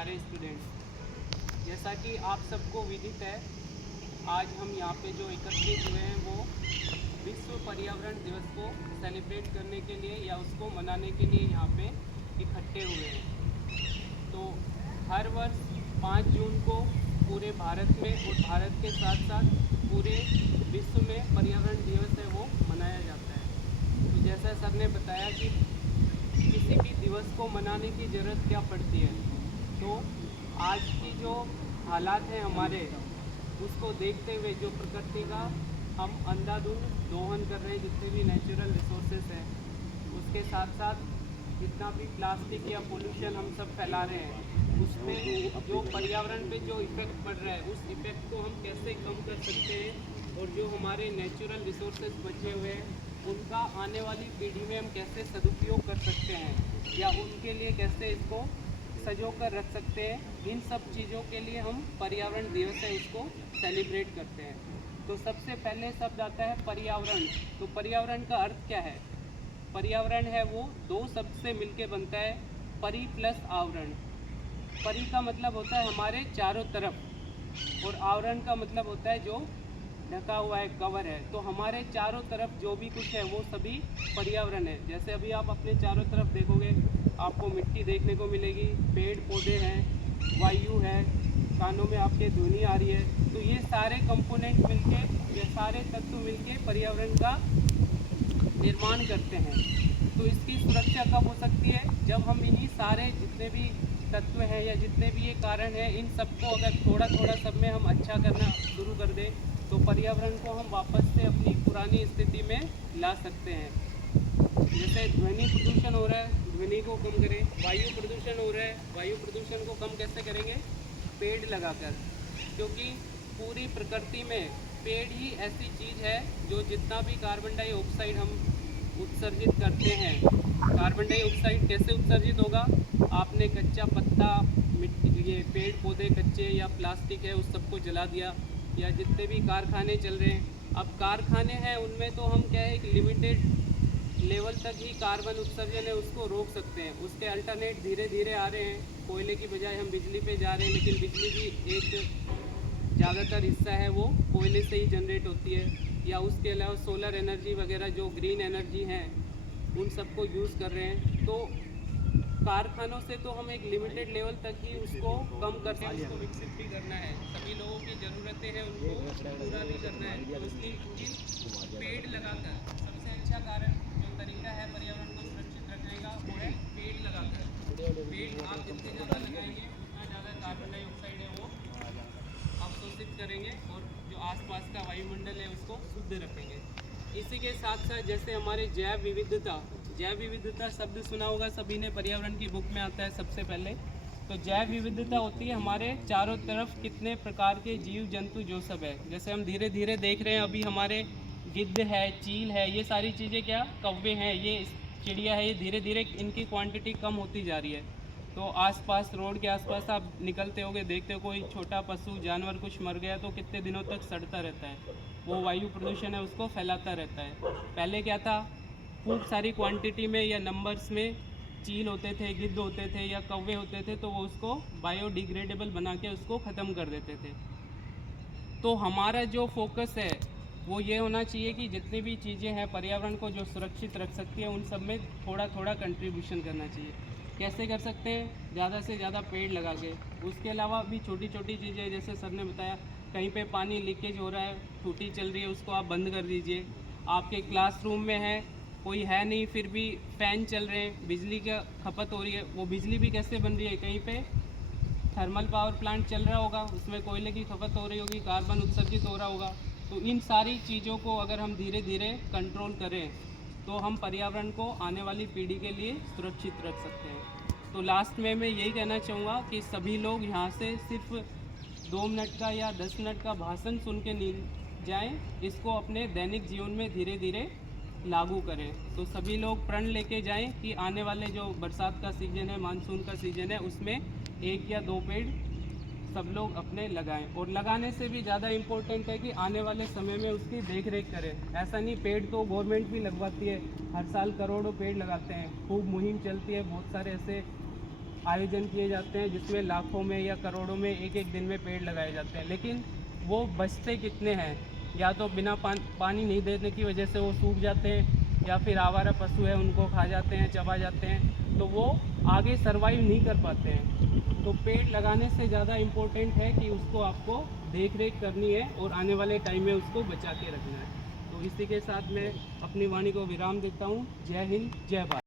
प्यारे स्टूडेंट्स, जैसा कि आप सबको विदित है, आज हम यहाँ पे जो एकत्रित हुए हैं वो विश्व पर्यावरण दिवस को सेलिब्रेट करने के लिए या उसको मनाने के लिए यहाँ पे इकट्ठे हुए हैं। तो हर वर्ष 5 जून को पूरे भारत में और भारत के साथ साथ पूरे विश्व में पर्यावरण दिवस है वो मनाया जाता है। तो जैसा सर ने बताया कि किसी भी दिवस को मनाने की ज़रूरत क्या पड़ती है, तो आज की जो हालात हैं हमारे, उसको देखते हुए जो प्रकृति का हम अंधाधुंध दोहन कर रहे हैं, जितने भी नेचुरल रिसोर्सेज हैं, उसके साथ साथ जितना भी प्लास्टिक या पोल्यूशन हम सब फैला रहे हैं, उसमें जो पर्यावरण पे जो इफ़ेक्ट पड़ रहा है, उस इफ़ेक्ट को हम कैसे कम कर सकते हैं और जो हमारे नेचुरल रिसोर्सेज बचे हुए हैं उनका आने वाली पीढ़ी में हम कैसे सदुपयोग कर सकते हैं या उनके लिए कैसे इसको सजो कर रख सकते हैं, इन सब चीज़ों के लिए हम पर्यावरण दिवस है उसको सेलिब्रेट करते हैं। तो सबसे पहले शब्द आता है पर्यावरण। तो पर्यावरण का अर्थ क्या है? पर्यावरण है वो दो शब्द से मिलके बनता है, परि प्लस आवरण। परि का मतलब होता है हमारे चारों तरफ, और आवरण का मतलब होता है जो ढका हुआ है, कवर है। तो हमारे चारों तरफ जो भी कुछ है वो सभी पर्यावरण है। जैसे अभी आप अपने चारों तरफ देखोगे, आपको मिट्टी देखने को मिलेगी, पेड़ पौधे हैं, वायु है, कानों में आपके ध्वनि आ रही है। तो ये सारे कंपोनेंट मिलके, ये सारे तत्व मिलके पर्यावरण का निर्माण करते हैं। तो इसकी सुरक्षा कब हो सकती है? जब हम इन्हीं सारे जितने भी तत्व हैं या जितने भी ये कारण हैं, इन सबको अगर थोड़ा थोड़ा सब में हम अच्छा करना शुरू कर दें, तो पर्यावरण को हम वापस से अपनी पुरानी स्थिति में ला सकते हैं। जैसे ध्वनि प्रदूषण हो रहा है, ध्वनि को कम करें। वायु प्रदूषण हो रहा है, वायु प्रदूषण को कम कैसे करेंगे? पेड़ लगाकर। क्योंकि पूरी प्रकृति में पेड़ ही ऐसी चीज़ है जो जितना भी कार्बन डाइऑक्साइड हम उत्सर्जित करते हैं, कार्बन डाइऑक्साइड कैसे उत्सर्जित होगा? आपने कच्चा पत्ता, मिट्टी, ये पेड़ पौधे कच्चे या प्लास्टिक है, उस सबको जला दिया, या जितने भी कारखाने चल रहे हैं, अब कारखाने हैं उनमें तो हम क्या है, एक लिमिटेड लेवल तक ही कार्बन उत्सर्जन है उसको रोक सकते हैं। उसके अल्टरनेट धीरे धीरे आ रहे हैं, कोयले की बजाय हम बिजली पे जा रहे हैं, लेकिन बिजली भी एक ज़्यादातर हिस्सा है वो कोयले से ही जनरेट होती है। या उसके अलावा सोलर एनर्जी वगैरह जो ग्रीन एनर्जी हैं उन सबको यूज़ कर रहे हैं। तो कारखानों से तो हम एक लिमिटेड लेवल तक ही उसको कम करते हैं, उसको विकसित भी करना है, सभी लोगों की ज़रूरतें हैं उनको पूरा भी करना है। तो इसलिए पेड़ लगाकर सबसे अच्छा कारण जो तरीका है पर्यावरण को सुरक्षित रखने का वो है पेड़ लगाकर। पेड़ आप जितने ज़्यादा लगाएंगे उतना ज़्यादा कार्बन डाइऑक्साइड है वो अवशोषित करेंगे और जो आसपास का वायुमंडल है उसको शुद्ध रखेंगे। इसी के साथ साथ जैसे हमारे जैव विविधता शब्द सुना होगा सभी ने, पर्यावरण की बुक में आता है सबसे पहले। तो जैव विविधता होती है हमारे चारों तरफ कितने प्रकार के जीव जंतु जो सब है। जैसे हम धीरे धीरे देख रहे हैं, अभी हमारे गिद्ध है, चील है, ये सारी चीज़ें क्या, कौवे हैं, ये चिड़िया है, ये धीरे धीरे इनकी क्वांटिटी कम होती जा रही है। तो आसपास, रोड के आसपास आप निकलते होगे, देखते हो कोई छोटा पशु जानवर कुछ मर गया तो कितने दिनों तक सड़ता रहता है, वो वायु प्रदूषण है उसको फैलाता रहता है। पहले क्या था, खूब सारी क्वांटिटी में या नंबर्स में चील होते थे, गिद्ध होते थे या कौवे होते थे, तो वो उसको बायोडिग्रेडेबल बना के उसको ख़त्म कर देते थे। तो हमारा जो फोकस है वो ये होना चाहिए कि जितनी भी चीज़ें हैं पर्यावरण को जो सुरक्षित रख सकती हैं उन सब में थोड़ा थोड़ा कंट्रीब्यूशन करना चाहिए। कैसे कर सकते हैं? ज़्यादा से ज़्यादा पेड़ लगा के। उसके अलावा भी छोटी छोटी चीज़ें, जैसे सर ने बताया कहीं पे पानी लीकेज हो रहा है, टूटी चल रही है, उसको आप बंद कर दीजिए। आपके क्लासरूम में है, कोई है नहीं, फिर भी फ़ैन चल रहे हैं, बिजली का खपत हो रही है, वो बिजली भी कैसे बन रही है? कहीं पे थर्मल पावर प्लांट चल रहा होगा, उसमें कोयले की खपत हो रही होगी, कार्बन उत्सर्जित हो रहा होगा। तो इन सारी चीज़ों को अगर हम धीरे धीरे कंट्रोल करें तो हम पर्यावरण को आने वाली पीढ़ी के लिए सुरक्षित रख सकते हैं। तो लास्ट में मैं यही कहना चाहूँगा कि सभी लोग यहाँ से सिर्फ 2 मिनट का या 10 मिनट का भाषण सुन के नहीं जाएँ, इसको अपने दैनिक जीवन में धीरे धीरे लागू करें। तो सभी लोग प्रण लेके जाएं कि आने वाले जो बरसात का सीज़न है, मानसून का सीज़न है, उसमें 1 या 2 पेड़ सब लोग अपने लगाएं। और लगाने से भी ज़्यादा इम्पोर्टेंट है कि आने वाले समय में उसकी देख रेख करें। ऐसा नहीं, पेड़ तो गवर्नमेंट भी लगवाती है, हर साल करोड़ों पेड़ लगाते हैं, खूब मुहिम चलती है, बहुत सारे ऐसे आयोजन किए जाते हैं जिसमें लाखों में या करोड़ों में एक एक दिन में पेड़ लगाए जाते हैं, लेकिन वो बचते कितने हैं? या तो बिना पानी नहीं देने की वजह से वो सूख जाते हैं, या फिर आवारा पशु है उनको खा जाते हैं, चबा जाते हैं, तो वो आगे सर्वाइव नहीं कर पाते हैं। तो पेड़ लगाने से ज़्यादा इम्पोर्टेंट है कि उसको आपको देख रेख करनी है और आने वाले टाइम में उसको बचा के रखना है। तो इसी के साथ मैं अपनी वाणी को विराम देता हूँ। जय हिंद, जय भारत।